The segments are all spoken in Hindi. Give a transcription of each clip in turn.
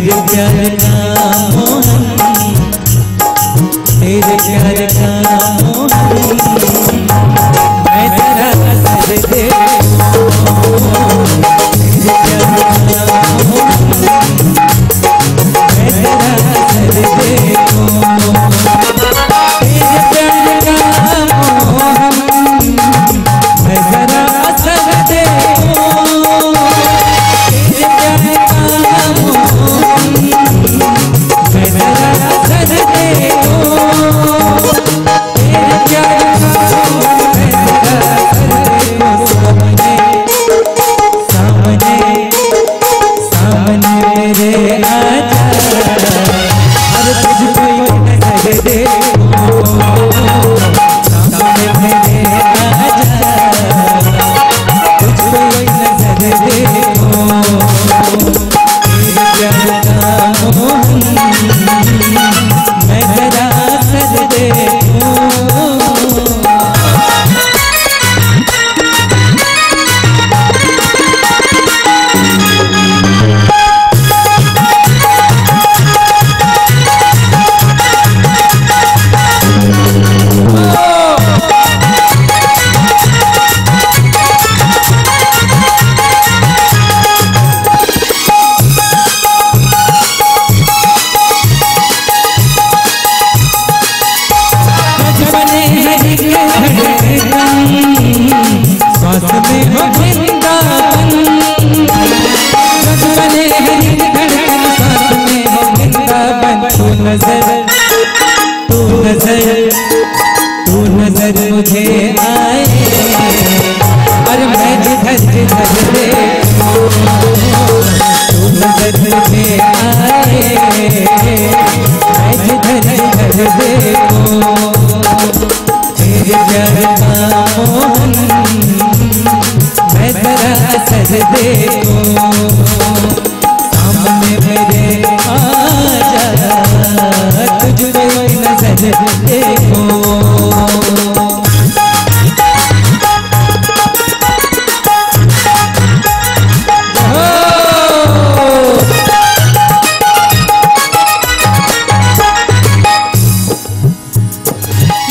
तेरे प्यार का मोहन, तेरे प्यार का मोहन, मैं तेरा असर दे तेरे प्यार का मोहन, मैं तेरा असर दे तेरे प्यार का मोहन, मैं तेरा असर दे तेरे प्यार का मोहन, मैं तेरा असर दे तेरे प्यार का मोहन, मैं तेरा असर दे सामने सामने सामने मेरे आजा हर तुझको नजर दे सामने मेरे आजा तुझको नजर दे तेरे प्यार का मोहन, मैं तेरा असर दे श्वास में हो वृंदावन, बने हरी धड़कन, श्वास में हो वृंदावन। तू नजर मुझे आए, और मैं जिधर जिधर दे तू नजर मुझे आए, मैं जिधर जिधर देखो तेरे प्यार का मोहन, मैं तेरा असर देखो सामने मेरे आजा तुझको नजर देखो।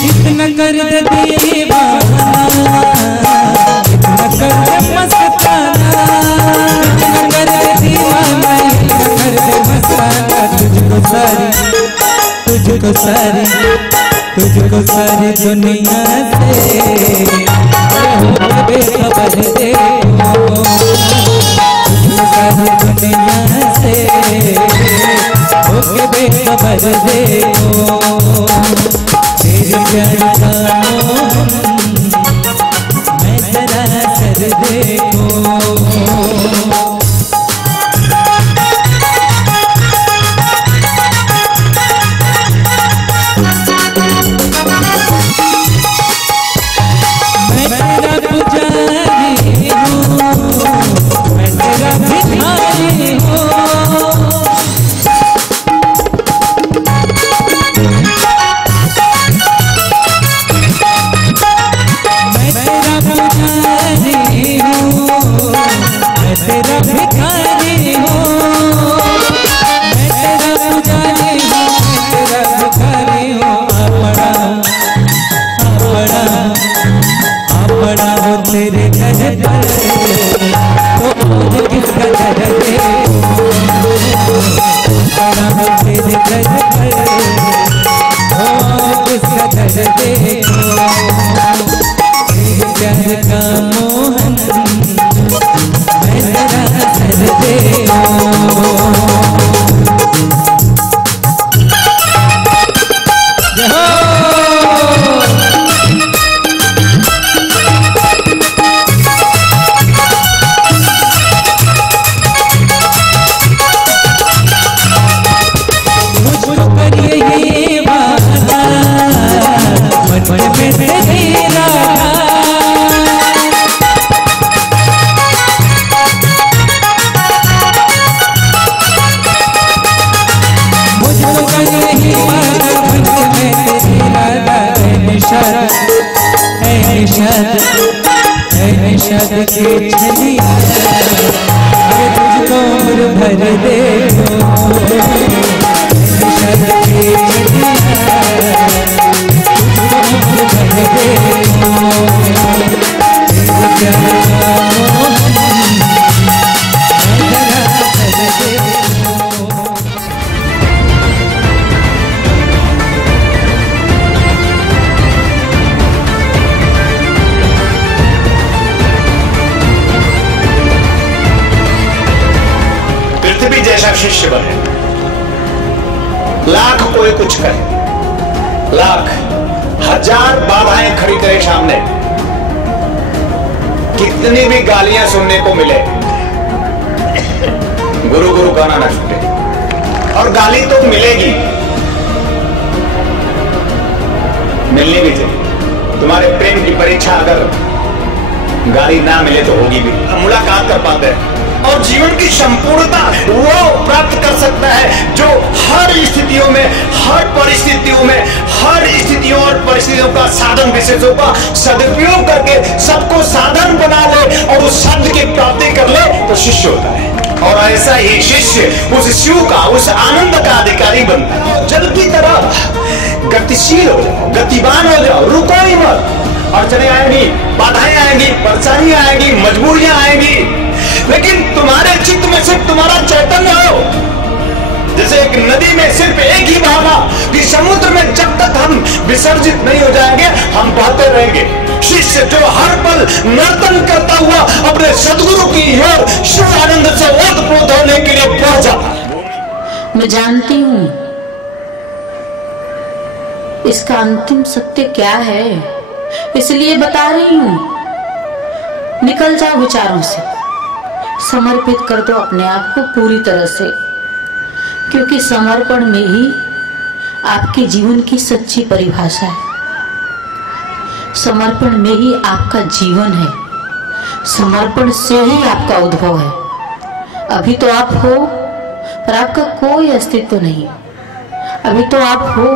इतना कर दे दीवाना, इतना कर दे मस्ताना, इतना कर दे दीवाना, इतना कर दे मस्ताना। तुझको सारी दुनिया से बेखबर दे तुझको सारी दुनिया से होके बेखबर देखो तेरे प्यार का मोहन, मैं तेरा असर देखो। तेरे घर पर तो और किसका घर दे, तेरे घर पर तो और किसका घर देखो तेरे प्यार का मोहन, मैं तेरा असर देखो। निषाद के छलिया, अरे तुझको भर दे पृथ्वी जैसा शिष्य बने, लाख कोई कुछ कहे, लाख हजार बाधाएं खड़ी करे सामने, कितनी भी गालियां सुनने को मिले, गुरु गुरु गाना ना छूटे। और गाली तो मिलेगी, मिलनी भी चाहिए। तुम्हारे प्रेम की परीक्षा अगर गाली ना मिले तो होगी भी, मुलाकात कर पाते हैं। और जीवन की संपूर्णता वो प्राप्त कर सकता है जो हर स्थितियों में, हर परिस्थितियों में, हर स्थितियों और परिस्थितियों का साधन विशेषों का सदुपयोग करके सबको साधन बना ले और उस शब्द की प्राप्ति कर ले तो शिष्य होता है। और ऐसा ही शिष्य उस शिव का, उस आनंद का अधिकारी बनता है। जल की तरह गतिशील हो जाओ, गतिवान हो जाओ, रुको ही मत। अड़चने आएंगी, बाधाएं आएंगी, परेशानियां आएंगी, मजबूरियां आएंगी, लेकिन तुम्हारे चित्त में सिर्फ तुम्हारा चैतन्य हो। जैसे एक नदी में सिर्फ एक ही भावना कि समुद्र में जब तक हम विसर्जित नहीं हो जाएंगे हम बहते रहेंगे। शिष्य जो हर पल नर्तन करता हुआ अपने सदगुरु की ओर शिव आनंद से ओतप्रोत होने के लिए बढ़ जाता है। मैं जानती हूँ इसका अंतिम सत्य क्या है, इसलिए बता रही हूँ। निकल जाओ विचारों से, समर्पित कर दो अपने आप को पूरी तरह से, क्योंकि समर्पण में ही आपके जीवन की सच्ची परिभाषा है। समर्पण में ही आपका जीवन है, समर्पण से ही आपका उद्भव है। अभी तो आप हो पर आपका कोई अस्तित्व नहीं, अभी तो आप हो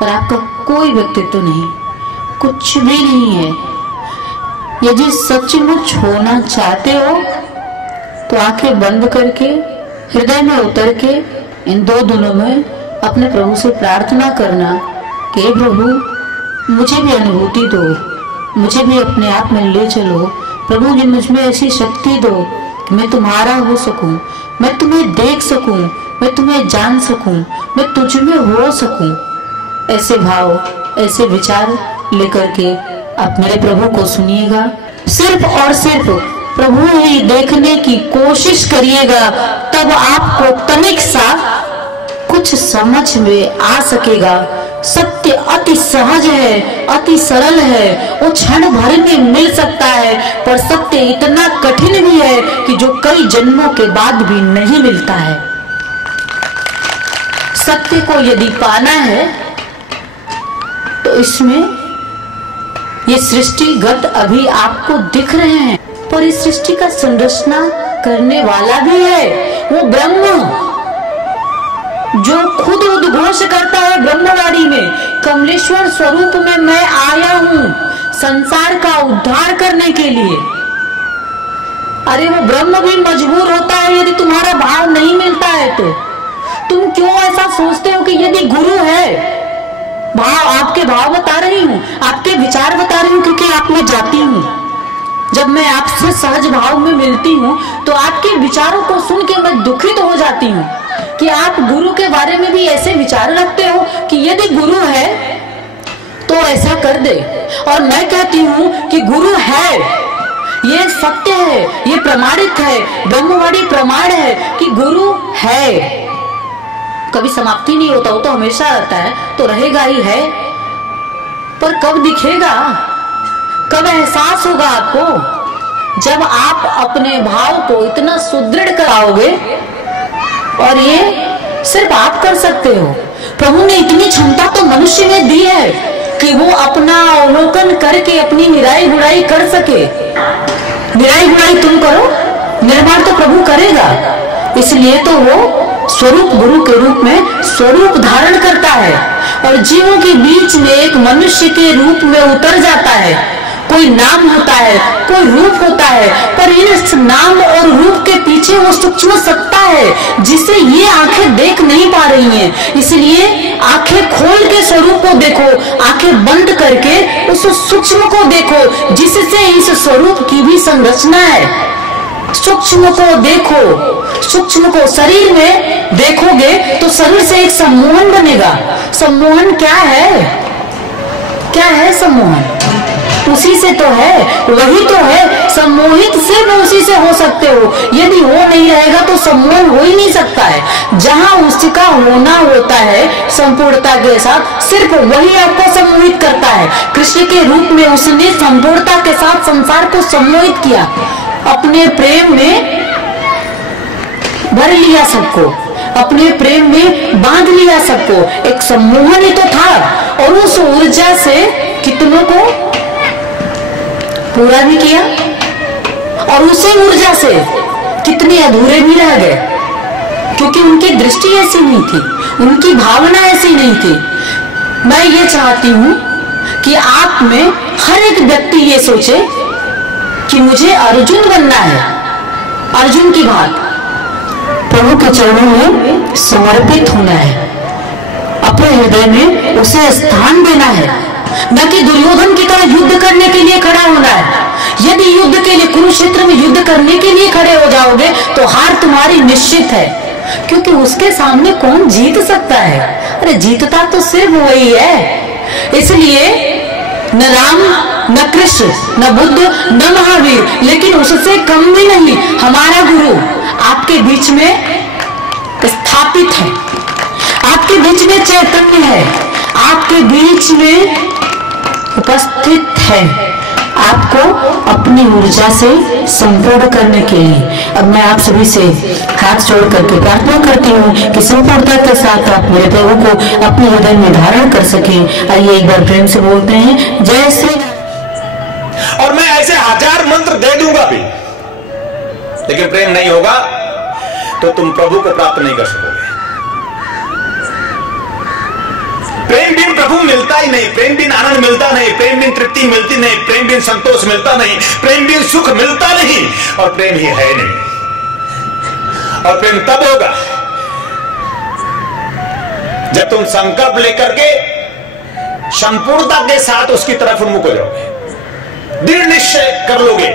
पर आपका कोई व्यक्तित्व नहीं, कुछ भी नहीं है। यदि सचमुच होना चाहते हो तो आंखें बंद करके हृदय में उतर के इन दो दिनों में अपने प्रभु से प्रार्थना करना कि प्रभु मुझे भी अनुभूति दो, मुझे भी अपने आप में ले चलो। प्रभु जी मुझ में ऐसी शक्ति दो कि मैं तुम्हारा हो सकूं, मैं तुम्हें देख सकूं, मैं तुम्हें जान सकूं, मैं तुझ में हो सकूं। ऐसे भाव, ऐसे विचार लेकर के आप मेरे प्रभु को सुनिएगा। सिर्फ और सिर्फ प्रभु ही देखने की कोशिश करिएगा, तब आपको तनिक सा कुछ समझ में आ सकेगा। सत्य अति सहज है, अति सरल है, वो क्षण भर में मिल सकता है, पर सत्य इतना कठिन भी है कि जो कई जन्मों के बाद भी नहीं मिलता है। सत्य को यदि पाना है तो इसमें ये सृष्टिगत अभी आपको दिख रहे हैं, पर इस सृष्टि का संरचना करने वाला भी है वो ब्रह्म, जो खुद उद्घोष करता है ब्रह्मवाणी में, कमलेश्वर स्वरूप में मैं आया हूं संसार का उद्धार करने के लिए। अरे वो ब्रह्म भी मजबूर होता है यदि तुम्हारा भाव नहीं मिलता है तो। तुम क्यों ऐसा सोचते हो कि यदि गुरु है, भाव आपके भाव बता रही हूँ, आपके विचार बता रही हूँ, क्योंकि आप में जाती हूँ। जब मैं आपसे सहज भाव में मिलती हूँ तो आपके विचारों को सुन के मैं दुखित हो जाती हूँ कि आप गुरु के बारे में भी ऐसे विचार रखते हो कि यदि गुरु है तो ऐसा कर दे। और मैं कहती हूँ कि गुरु है, ये सत्य है, ये प्रमाणित है, ब्रह्मवाणी प्रमाण है कि गुरु है। कभी समाप्ति नहीं होता, वो तो हमेशा रहता है, तो रहेगा ही है, पर कब दिखेगा, कब एहसास होगा आपको? जब आप अपने भाव को इतना सुदृढ़ कराओगे। और ये सिर्फ आप कर सकते हो। प्रभु ने इतनी क्षमता तो मनुष्य में दी है कि वो अपना अवलोकन करके अपनी निराई गुड़ाई कर सके। निराई गुड़ाई तुम करो, निर्माण तो प्रभु करेगा। इसलिए तो वो स्वरूप गुरु के रूप में स्वरूप धारण करता है और जीवों के बीच में एक मनुष्य के रूप में उतर जाता है। कोई कोई नाम होता है, कोई रूप होता है, पर इस नाम और रूप के पीछे वो सूक्ष्म सत्ता है जिसे ये आंखें देख नहीं पा रही हैं। इसलिए आंखें खोल के स्वरूप को देखो, आंखें बंद करके उस सूक्ष्म को देखो जिससे इस स्वरूप की भी संरचना है। सूक्ष्म को देखो, सूक्ष्म को शरीर में देखोगे तो शरीर से एक सम्मोहन बनेगा। सम्मोहन क्या है? क्या है सम्मोहन? उसी से तो है, वही तो है। सम्मोहित सिर्फ उसी से हो सकते हो। यदि वो नहीं रहेगा तो सम्मोहन हो ही नहीं सकता है। जहां उसका होना होता है संपूर्णता के साथ, सिर्फ वही आपको सम्मोहित करता है। कृष्ण के रूप में उसने संपूर्णता के साथ संसार को सम्मोहित किया, अपने प्रेम में भर लिया सबको, अपने प्रेम में बांध लिया सबको। एक सम्मोहन ही तो था और उस ऊर्जा से कितनों को पूरा भी किया और उसी ऊर्जा से कितने अधूरे भी रह गए, क्योंकि उनकी दृष्टि ऐसी नहीं थी, उनकी भावना ऐसी नहीं थी। मैं ये चाहती हूं कि आप में हर एक व्यक्ति ये सोचे कि मुझे अर्जुन बनना है। अर्जुन की बात प्रभु के चरणों में समर्पित होना है, अपने हृदय में उसे स्थान देना है, न कि दुर्योधन की तरह युद्ध करने के लिए खड़ा होना है। यदि युद्ध के लिए, कुरुक्षेत्र में युद्ध करने के लिए खड़े हो जाओगे तो हार तुम्हारी निश्चित है, क्योंकि उसके सामने कौन जीत सकता है? अरे जीतता तो सिर्फ वही है। इसलिए न राम, न कृष्ण, न बुद्ध, न महावीर, लेकिन उससे कम भी नहीं हमारा गुरु आपके बीच में स्थापित है, आपके बीच में चैतन्य है, आपके बीच में उपस्थित है, आपको अपनी ऊर्जा से संपूर्ण करने के लिए। अब मैं आप सभी से हाथ जोड़ करके प्रार्थना करती हूँ कि संपूर्णता के साथ आप मेरे प्रभु को अपने हृदय में धारण कर सकें। आइए एक बार प्रेम से बोलते हैं, जय श्री राम। और मैं ऐसे 1000 मंत्र दे दूंगा भी, लेकिन प्रेम नहीं होगा तो तुम प्रभु को प्राप्त नहीं कर सकोगे। प्रेम बिन प्रभु मिलता ही नहीं, प्रेम बिन आनंद मिलता नहीं, प्रेम बिन तृप्ति मिलती नहीं, प्रेम बिन संतोष मिलता नहीं, प्रेम बिन सुख मिलता नहीं, और प्रेम ही है नहीं। और प्रेम तब होगा जब तुम संकल्प लेकर के संपूर्णता के साथ उसकी तरफ उन्मुख हो जाओगे, दृढ़ निश्चय कर लोगे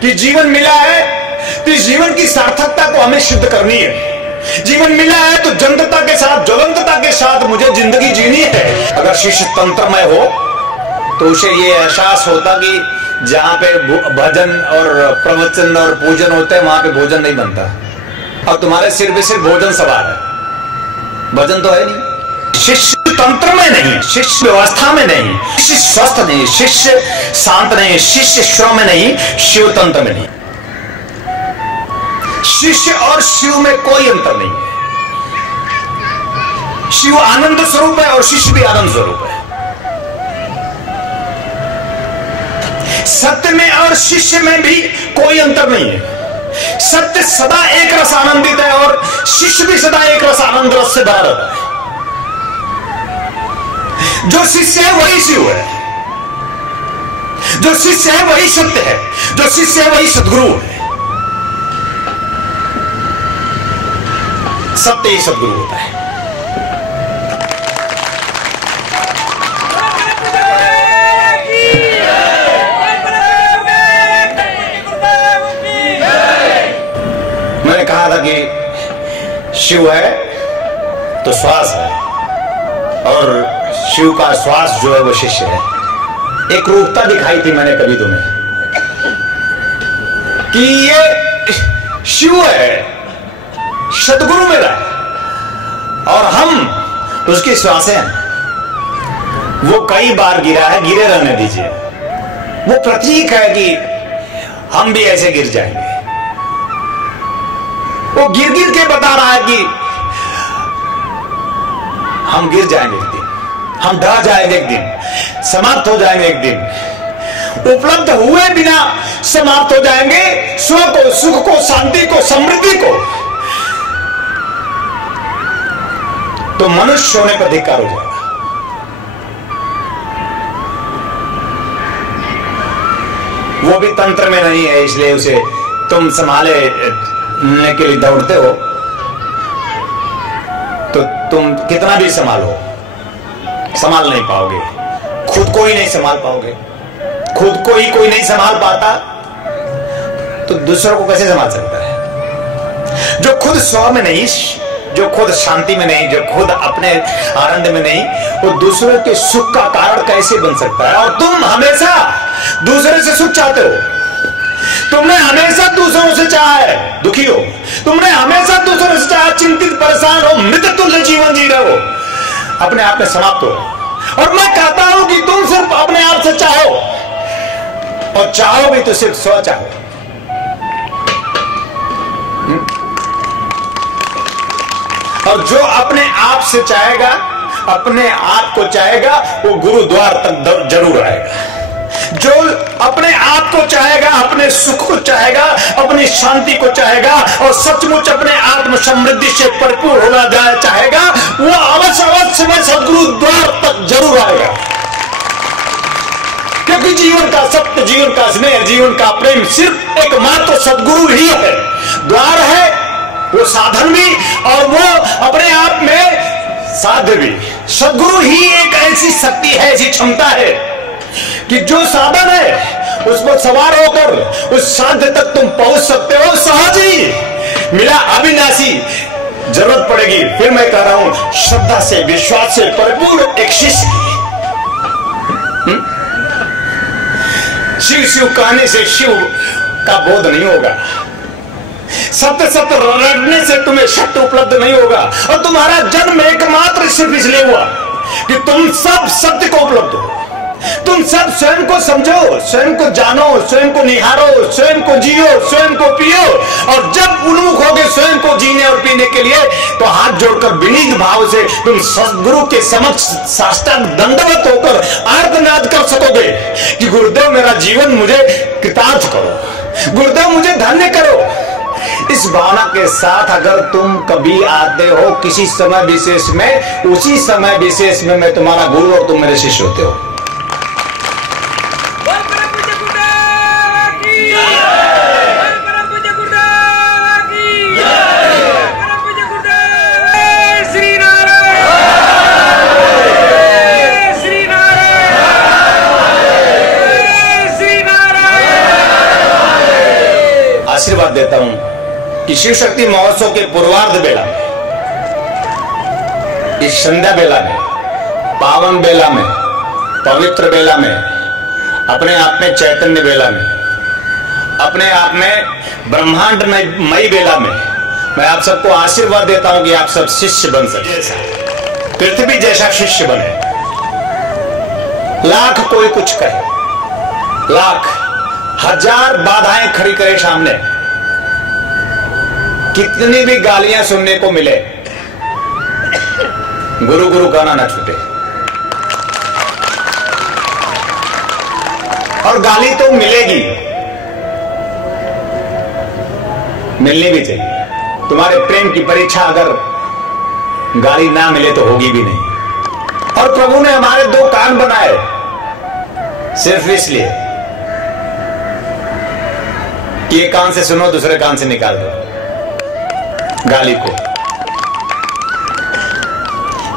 कि जीवन मिला है तो इस जीवन की सार्थकता को हमें सिद्ध करनी है। जीवन मिला है तो जनता के साथ, ज्वलंतता के साथ मुझे जिंदगी जीनी है। अगर शिष्य तंत्रमय हो तो उसे ये एहसास होता कि जहां पे भजन और प्रवचन और पूजन होते हैं वहां पे भोजन नहीं बनता। अब तुम्हारे सिर पे सिर्फ भोजन सवार है, भजन तो है नहीं। शिष्य तंत्र में नहीं, शिष्य व्यवस्था में नहीं, शिष्य स्वस्थ नहीं, शिष्य शांत नहीं, शिष्य श्रम में नहीं, शिव तंत्र में नहीं। शिष्य और शिव में कोई अंतर नहीं है। शिव आनंद स्वरूप है और शिष्य भी आनंद स्वरूप है। सत्य में और शिष्य में भी कोई अंतर नहीं है। सत्य सदा एक रस आनंदित है और शिष्य भी सदा एक रस आनंद रस से भरा रहता है। जो शिष्य है वही शिव है, जो शिष्य है वही सत्य है, जो शिष्य है वही सद्गुरु है। सत्य ही सद्गुरु होता है। मैंने कहा था कि शिव है तो श्वास है और शिव का श्वास जो है वो शिष्य है। एक रूपता दिखाई थी मैंने कभी तुम्हें कि ये शिव है, सतगुरु मेरा है और हम उसकी श्वास हैं। वो कई बार गिरा है, गिरे रहने दीजिए। वो प्रतीक है कि हम भी ऐसे गिर जाएंगे। वो गिर गिर के बता रहा है कि हम गिर जाएंगे एक दिन, हम ढह जाएंगे एक दिन, समाप्त हो जाएंगे एक दिन, उपलब्ध हुए बिना समाप्त हो जाएंगे। स्व को, सुख को, शांति को, समृद्धि को, तो मनुष्य होने पर धिक्कार हो जाएगा। वो भी तंत्र में नहीं है, इसलिए उसे तुम संभालने के लिए दौड़ते हो, तो तुम कितना भी संभालो संभाल नहीं पाओगे, खुद को ही नहीं संभाल पाओगे। खुद को ही कोई नहीं संभाल पाता तो दूसरों को कैसे संभाल सकता है? जो खुद स्व में नहीं, जो खुद शांति में नहीं, जो खुद अपने आनंद में नहीं, वो दूसरों के सुख का कारण कैसे बन सकता है? और तुम हमेशा दूसरे से सुख चाहते हो, तुमने हमेशा दूसरों से चाहा है दुखी हो, तुमने हमेशा दूसरों से चाहा चिंतित परेशान हो, मृत तुल्य जीवन जी रहे हो, अपने आप में समाप्त हो। और मैं कहता हूं कि तुम सिर्फ अपने आप से चाहो, और चाहो भी तो सिर्फ स्व चाहो। और जो अपने आप से चाहेगा, अपने आप को चाहेगा, वो गुरुद्वार तक जरूर आएगा। जो अपने आप को चाहेगा, अपने सुख को चाहेगा, अपनी शांति को चाहेगा और सचमुच अपने आत्म समृद्धि से परिपूर्ण होना चाहेगा, वो अवश्य में सदगुरु द्वार तक जरूर आएगा। क्योंकि जीवन का सत्य, जीवन का स्नेह, जीवन का प्रेम सिर्फ एकमात्र सदगुरु ही है। द्वार है वो साधन भी, और वो अपने आप में साध्य भी। सदगुरु ही एक ऐसी शक्ति है, ऐसी क्षमता है कि जो साधन है उस पर सवार होकर उस साध्य तक तुम पहुंच सकते हो। सहज ही मिला अविनाशी, जरूरत पड़ेगी फिर मैं कह रहा हूं श्रद्धा से, विश्वास से परिपूर्ण एक शिष्य की। शिव शिव कहने से शिव का बोध नहीं होगा, सत्य सत्य रटने से तुम्हें सत्य उपलब्ध नहीं होगा। और तुम्हारा जन्म एकमात्र सिर्फ इसलिए हुआ कि तुम सब सत्य को उपलब्ध हो, तुम सब स्वयं को समझो, स्वयं को जानो, स्वयं को निहारो, स्वयं को जियो, स्वयं को पियो। और जब उन्मुख होगे स्वयं को जीने और पीने के लिए, तो हाथ जोड़कर विनीत भाव से तुम सदगुरु के समक्ष साष्टांग दंडवत होकर आर्तनाद कर सकोगे कि गुरुदेव मेरा जीवन मुझे कृतार्थ करो, गुरुदेव मुझे धन्य करो। इस भावना के साथ अगर तुम कभी आते हो किसी समय विशेष में, उसी समय विशेष में मैं तुम्हारा गुरु और तुम मेरे शिष्य होते हो। आशीर्वाद देता हूं कि शिव शक्ति महोत्सव के पूर्वार्ध बेला में, इस संध्या बेला में, पावन बेला में, पवित्र बेला में, अपने आप में चैतन्य बेला में, अपने आप में ब्रह्मांडमयी बेला में, मैं आप सबको आशीर्वाद देता हूं कि आप सब शिष्य बन सके, पृथ्वी जैसा शिष्य बने। लाख कोई कुछ कहे, लाख हजार बाधाएं खड़ी करे सामने, कितनी भी गालियां सुनने को मिले, गुरु गुरु गाना ना छूटे। और गाली तो मिलेगी, मिलनी भी चाहिए। तुम्हारे प्रेम की परीक्षा अगर गाली ना मिले तो होगी भी नहीं। और प्रभु ने हमारे दो कान बनाए सिर्फ इसलिए कि एक कान से सुनो, दूसरे कान से निकाल दो गाली को।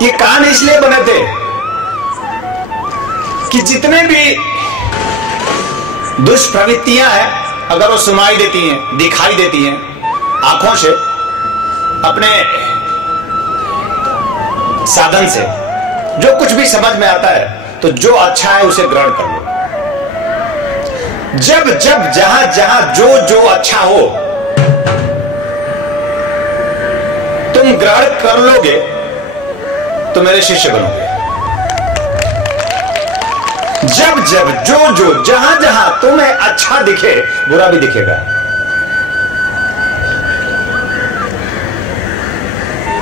ये कान इसलिए बने थे कि जितने भी दुष्प्रवृत्तियां हैं, अगर वो सुनाई देती हैं, दिखाई देती हैं आंखों से, अपने साधन से, जो कुछ भी समझ में आता है, तो जो अच्छा है उसे ग्रहण कर लो। जब जब जहां जहां जो जो अच्छा हो तुम ग्रहण कर लोगे तो मेरे शिष्य बनोगे। जब जब जो जो जहां जहां तुम्हें अच्छा दिखे, बुरा भी दिखेगा।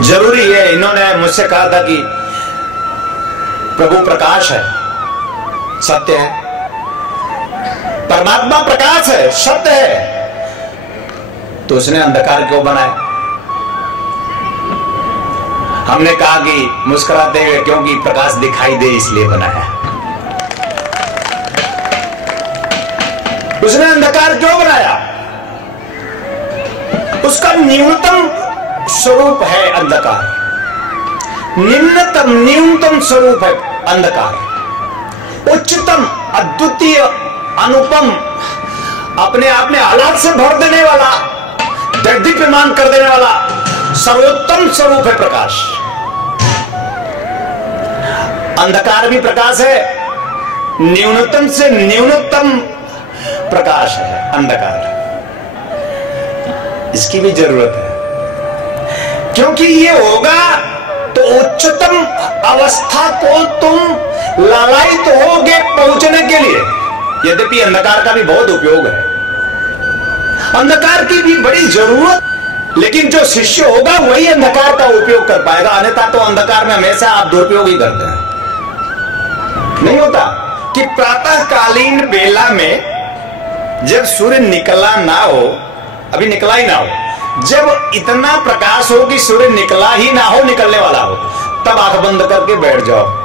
जरूरी है, इन्होंने मुझसे कहा था कि प्रभु प्रकाश है, सत्य है, परमात्मा प्रकाश है, सत्य है, तो उसने अंधकार क्यों बनाया? हमने कहा कि मुस्कुराते हुए, क्योंकि प्रकाश दिखाई दे इसलिए बनाया। उसने अंधकार क्यों बनाया? उसका न्यूनतम स्वरूप है अंधकार, न्यूनतम स्वरूप है अंधकार। उच्चतम, अद्वितीय, अनुपम, अपने आप में आह्लाद से भर देने वाला, दीप्यमान कर देने वाला सर्वोत्तम स्वरूप है प्रकाश। अंधकार भी प्रकाश है, न्यूनतम से न्यूनतम प्रकाश है अंधकार। इसकी भी जरूरत है, क्योंकि ये होगा तो उच्चतम अवस्था को तुम लालायित होगे पहुंचने के लिए। यद्यपि अंधकार का भी बहुत उपयोग है, अंधकार की भी बड़ी जरूरत, लेकिन जो शिष्य होगा वही अंधकार का उपयोग कर पाएगा, अन्यथा तो अंधकार में हमेशा आप दुरुपयोग ही करते हैं। नहीं होता कि प्रातःकालीन बेला में जब सूर्य निकला ना हो, अभी निकला ही ना हो, जब इतना प्रकाश हो कि सूर्य निकला ही ना हो, निकलने वाला हो, तब आंख बंद करके बैठ जाओ।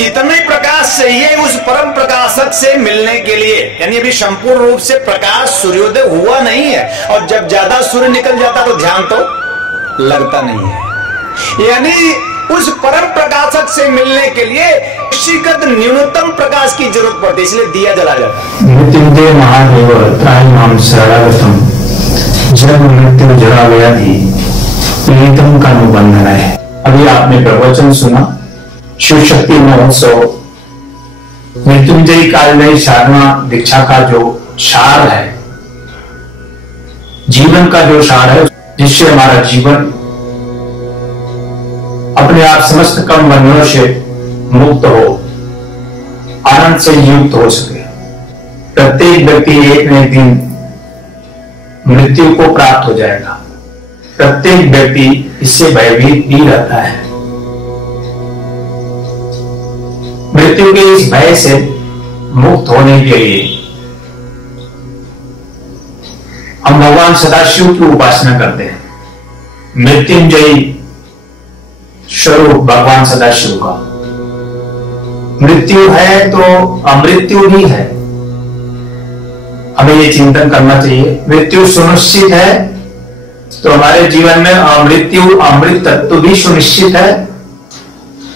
इतने प्रकाश चाहिए उस परम प्रकाशक से मिलने के लिए। यानी अभी संपूर्ण रूप से प्रकाश सूर्योदय हुआ नहीं है, और जब ज्यादा सूर्य निकल जाता तो ध्यान तो लगता नहीं है। यानी उस परम प्रकाशक से मिलने के लिए व्यक्तिगत न्यूनतम प्रकाश की जरूरत पड़ती है, इसलिए दिया जला जाता है। मृत्युंजय महादेव त्राहिमाम शरणागतम, जन्म मृत्यु जरा व्याधि पीड़ितम का अनुबंधन है। अभी आपने प्रवचन सुना शिव शक्ति महोत्सव मृत्युंजय कालमय साधना दीक्षा का जो सार है, जीवन का जो सार है, जिससे हमारा जीवन अपने आप समस्त कर्म बंधनों से मुक्त हो, आनंद से युक्त हो सके। प्रत्येक व्यक्ति एक न एक दिन मृत्यु को प्राप्त हो जाएगा। प्रत्येक व्यक्ति इससे भयभीत भी रहता है। मृत्यु के इस भय से मुक्त होने के लिए हम भगवान सदाशिव की उपासना करते हैं। मृत्युंजयी स्वरूप भगवान सदाशिव का। मृत्यु है तो अमृत्यु भी है, हमें ये चिंतन करना चाहिए। मृत्यु सुनिश्चित है तो हमारे जीवन में अमृत्यु अमृत तत्व भी सुनिश्चित है।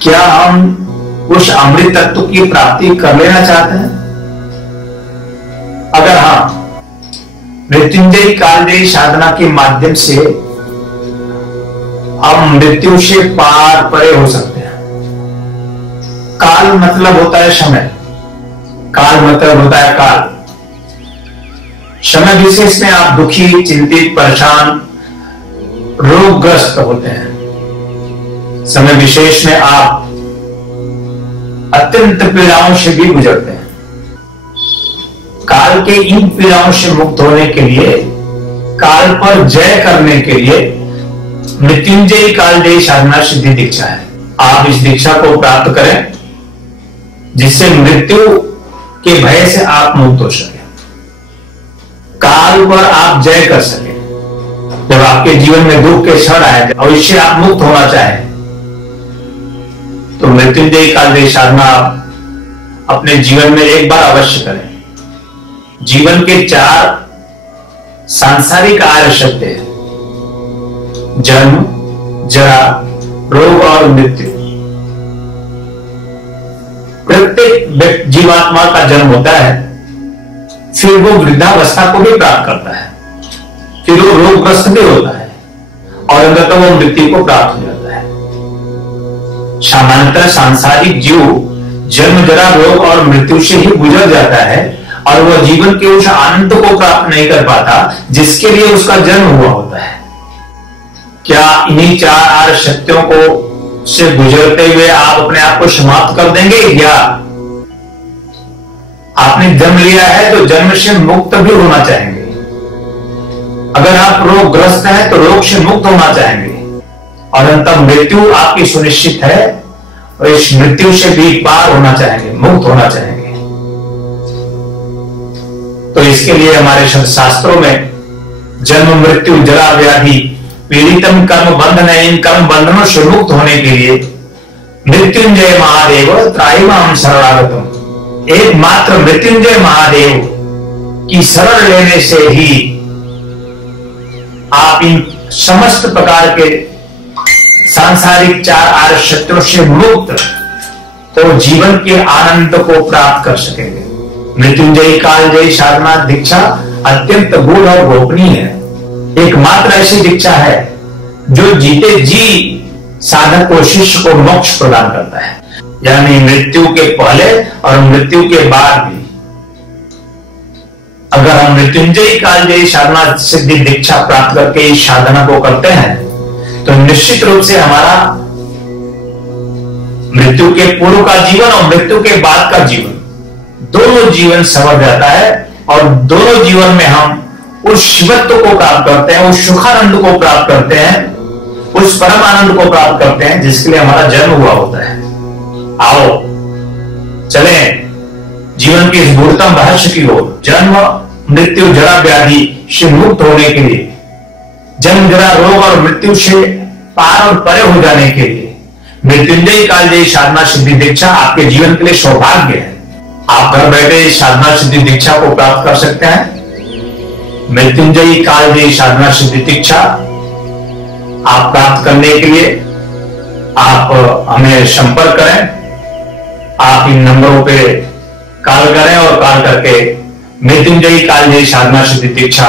क्या हम उस अमृत तत्व की प्राप्ति कर लेना चाहते हैं? अगर हाँ, मृत्युंजय कालजयी साधना के माध्यम से हम मृत्यु से पार परे हो सकते हैं। काल मतलब होता है समय, काल मतलब होता है काल। समय विशेष में आप दुखी, चिंतित, परेशान, रोगग्रस्त होते हैं। समय विशेष में आप अत्यंत पीड़ाओं से भी गुजरते हैं। काल के इन पीड़ाओं से मुक्त होने के लिए, काल पर जय करने के लिए मृत्युंजयी कालजयी साधना सिद्धि दीक्षा है। आप इस दीक्षा को प्राप्त करें जिससे मृत्यु के भय से आप मुक्त हो सके, काल पर आप जय कर सके। जब आपके जीवन में दुख के क्षण आए और इससे आप मुक्त होना चाहें तो मृत्युंजयी कालजयी साधना आप अपने जीवन में एक बार अवश्य करें। जीवन के 4 सांसारिक आर्य सत्य है: जन्म, जरा, रोग और मृत्यु। प्रत्येक जीवात्मा का जन्म होता है, फिर वो वृद्धावस्था को भी प्राप्त करता है, फिर वो रोगग्रस्त भी होता है और अंततः वो मृत्यु को प्राप्त हो जाता है। सामान्यतः सांसारिक जीव जन्म, जरा, रोग और मृत्यु से ही गुजर जाता है और वह जीवन के उस आनंद को प्राप्त नहीं कर पाता जिसके लिए उसका जन्म हुआ होता है। क्या इन्हीं 4 आर्य सत्यों को से गुजरते हुए आप अपने आप को समाप्त कर देंगे, या आपने जन्म लिया है तो जन्म से मुक्त भी होना चाहेंगे? अगर आप रोगग्रस्त हैं तो रोग से मुक्त होना चाहेंगे और अंततः मृत्यु आपकी सुनिश्चित है और इस मृत्यु से भी पार होना चाहेंगे, मुक्त होना चाहेंगे। तो इसके लिए हमारे शास्त्रों में जन्म, मृत्यु, जरा, व्याधि पीड़ितम कर्म बंधन, इन कर्म बंधनों से मुक्त होने के लिए मृत्युंजय महादेव त्राहिमाम शरणागतम, एकमात्र मृत्युंजय महादेव की शरण लेने से ही आप इन समस्त प्रकार के सांसारिक चार आर्य शत्रुओं से मुक्त तो जीवन के आनंद को प्राप्त कर सकेंगे। मृत्युंजयी कालजयी साधना दीक्षा अत्यंत गूढ़ और गोपनीय है। एकमात्र ऐसी दीक्षा है जो जीते जी साधक को शिष्य को मोक्ष प्रदान करता है, यानी मृत्यु के पहले और मृत्यु के बाद भी। अगर हम मृत्युंजयी कालजयी साधना सिद्धि दीक्षा प्राप्त करके इस साधना को करते हैं तो निश्चित रूप से हमारा मृत्यु के पूर्व का जीवन और मृत्यु के बाद का जीवन दोनों जीवन संवर जाता है और दोनों जीवन में हम उस शिवत्व को प्राप्त करते हैं, उस सुखानंद को प्राप्त करते हैं, उस परम आनंद को प्राप्त करते हैं जिसके लिए हमारा जन्म हुआ होता है। आओ चले जीवन के इस गुरुतम रहस्य की ओर, जन्म मृत्यु जरा व्याधि से मुक्त होने के लिए, जन्म जरा रोग और मृत्यु से पार और परे हो जाने के लिए मृत्युंजयी कालजयी साधना सिद्धि दीक्षा आपके जीवन के लिए सौभाग्य है। आप घर बैठे इस साधना सिद्धि दीक्षा को प्राप्त कर सकते हैं। मृत्युंजयी कालजयी साधना सिद्धि दीक्षा आप प्राप्त करने के लिए आप हमें संपर्क करें। आप इन नंबरों पे कॉल करें और कॉल करके मृत्युंजयी कालजयी साधना सिद्धि दीक्षा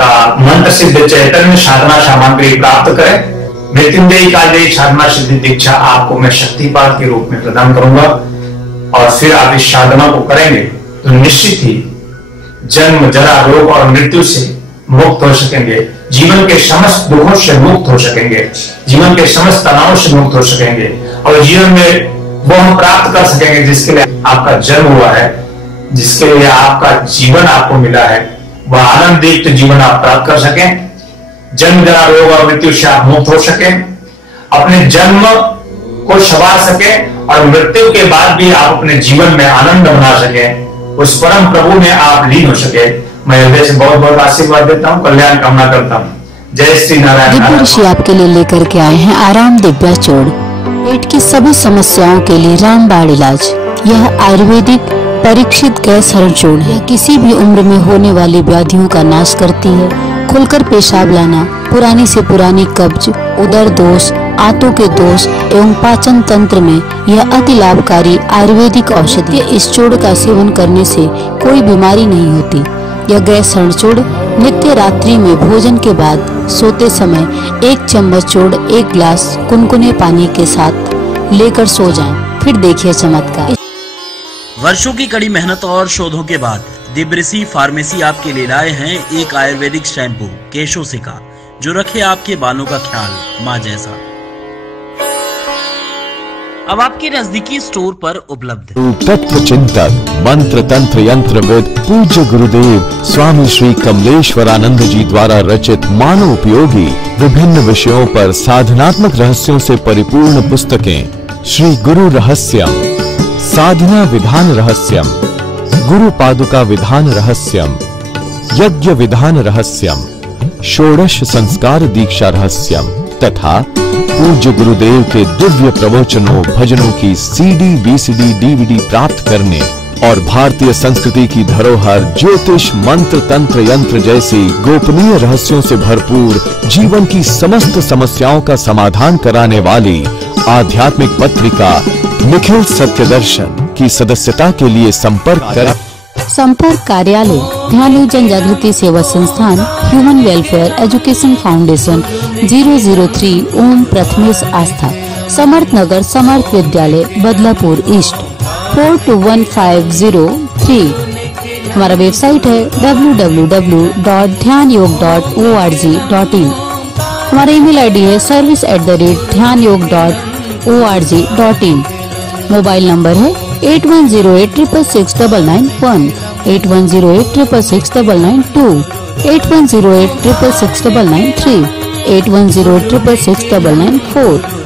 का मंत्र सिद्ध चैतन्य साधना सामग्री प्राप्त करें। मृत्युंजयी कालजयी साधना सिद्धि दीक्षा आपको मैं शक्तिपात के रूप में प्रदान करूंगा और फिर आप इस साधना को करेंगे तो निश्चित ही जन्म जरा रोग और मृत्यु से मुक्त हो सकेंगे, जीवन के समस्त दुखों से मुक्त हो सकेंगे, जीवन के समस्त तनावों से मुक्त हो सकेंगे और जीवन में वो हम प्राप्त कर सकेंगे जिसके लिए आपका जन्म हुआ है, जिसके लिए आपका जीवन आपको मिला है, वह आनंदयुक्त जीवन आप प्राप्त कर सकें। जन्म जरा रोग और मृत्यु से आप मुक्त हो सकें, अपने जन्म को संवार सकें और मृत्यु के बाद भी आप अपने जीवन में आनंद बना सकें, उस परम प्रभु में आप लीन हो सके। मैं हृदय से बहुत बहुत आशीर्वाद देता हूँ, कल्याण कामना करता हूँ। जय श्री नारायण। दिव्य ऋषि आपके लिए लेकर के आए हैं आराम दिव्या चूर्ण, पेट की सभी समस्याओं के लिए रामबाण इलाज। यह आयुर्वेदिक परीक्षित गैस हरण चूर्ण है। किसी भी उम्र में होने वाली व्याधियों का नाश करती है। खुलकर पेशाब लाना, पुरानी से पुरानी कब्ज, उदर दोष, आंतों के दोष एवं पाचन तंत्र में यह अति लाभकारी आयुर्वेदिक औषधि है। इस चूर्ण का सेवन करने से कोई बीमारी नहीं होती। यह गैस हरण चूर्ण नित्य रात्रि में भोजन के बाद सोते समय 1 चम्मच चूर्ण 1 गिलास कुनकुने पानी के साथ लेकर सो जाएं, फिर देखिए चमत्कार। वर्षों की कड़ी मेहनत और शोधों के बाद दिव्य ऋषि फार्मेसी आपके लिए लाए हैं एक आयुर्वेदिक शैम्पू केशोसिका, जो रखे आपके बालों का ख्याल माँ जैसा। अब आपके नजदीकी स्टोर पर उपलब्ध है। तत्व चिंतक मंत्र तंत्र यंत्रविद पूज्य गुरुदेव स्वामी श्री कमलेश्वरानंद जी द्वारा रचित मानव उपयोगी विभिन्न विषयों पर साधनात्मक रहस्यों से परिपूर्ण पुस्तकें। श्री गुरु रहस्यम, साधना विधान रहस्यम, गुरु पादुका विधान रहस्यम, यज्ञ विधान रहस्यम, षोडश संस्कार दीक्षा रहस्यम तथा पूज्य गुरुदेव के दिव्य प्रवचनों भजनों की CD, VCD, DVD प्राप्त करने और भारतीय संस्कृति की धरोहर ज्योतिष मंत्र तंत्र यंत्र जैसी गोपनीय रहस्यों से भरपूर जीवन की समस्त समस्याओं का समाधान कराने वाली आध्यात्मिक पत्रिका निखिल सत्यदर्शन की सदस्यता के लिए संपर्क करें। संपर्क कार्यालय ध्यान जन जागृति सेवा संस्थान ह्यूमन वेलफेयर एजुकेशन फाउंडेशन 003 ओम प्रथमेश आस्था समर्थ नगर समर्थ विद्यालय बदलापुर ईस्ट 42150 हमारा वेबसाइट है www.dhyanयोग.org.in। हमारा ईमेल आईडी है service@dhyanयोग.org.in। मोबाइल नंबर है 8108666991, 8108666992, 8108666993, 8108666994।